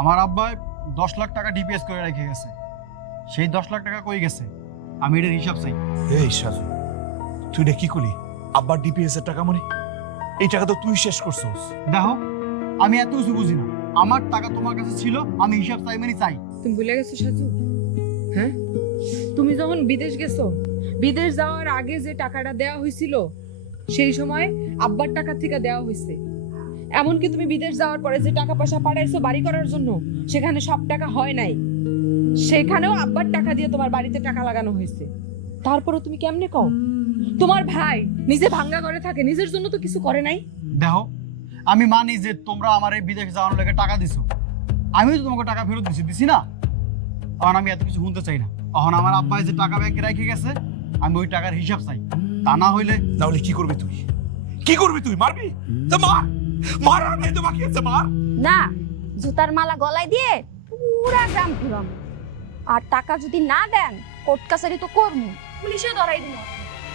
আমার আব্বা 10 লাখ টাকা ডিপিএস করে রেখে গেছে। সেই 10 লাখ টাকা কই গেছে আমি এটার হিসাব চাই। এই সাজু, তুই এটা কি করলি? আব্বার ডিপিএস এর টাকা মানে এই টাকা তো তুই শেষ করছস। দেখো, আমি এত কিছু বুঝি না। আমার টাকা তোমার কাছে ছিল, আমি হিসাব চাই মানে চাই। তুমি ভুলে গেছো সাজু? হ্যাঁ, তুমি যখন বিদেশ গেছো, বিদেশ যাওয়ার আগে যে টাকাটা দেওয়া হয়েছিল সেই সময় আব্বার টাকা থেকে দেওয়া হয়েছে। এমনকি তুমি বিদেশ যাওয়ার পরে যে টাকা পয়সা পাঠাইছো বাড়ি করার জন্য, সেখানে সব টাকা হয় নাই, সেখানেও আব্বার টাকা দিয়ে তোমার বাড়িতে টাকা লাগানো হয়েছে। তারপরে তুমি কেমনে কও তোমার ভাই নিজে ভাঙ্গা করে থাকে, নিজের জন্য তো কিছু করে নাই? দেখো, আমি মানি যে তোমরা আমার এই বিদেশে যাওয়ানোর লেগে টাকা দিছো, আমি তো তোমাকে টাকা ফেরত দিছি না? তখন আমি এত কিছু শুনতে চাই না। তখন আমার আব্বাই যে টাকা ব্যাংকে রেখে গেছে, আমি ওই টাকার হিসাব চাই। তা না হইলে না হলে কি করবি তুই? কি করবি তুই? মারবি? তো মার, মার, আর নাই তো বাকি আছে, মার। না, জুতার মালা গলায় দিয়ে পুরা গ্রাম ঘুরাম। আর টাকা যদি না দেন কোর্ট কাছারি তো করবো, পুলিশে ধরাই দিব।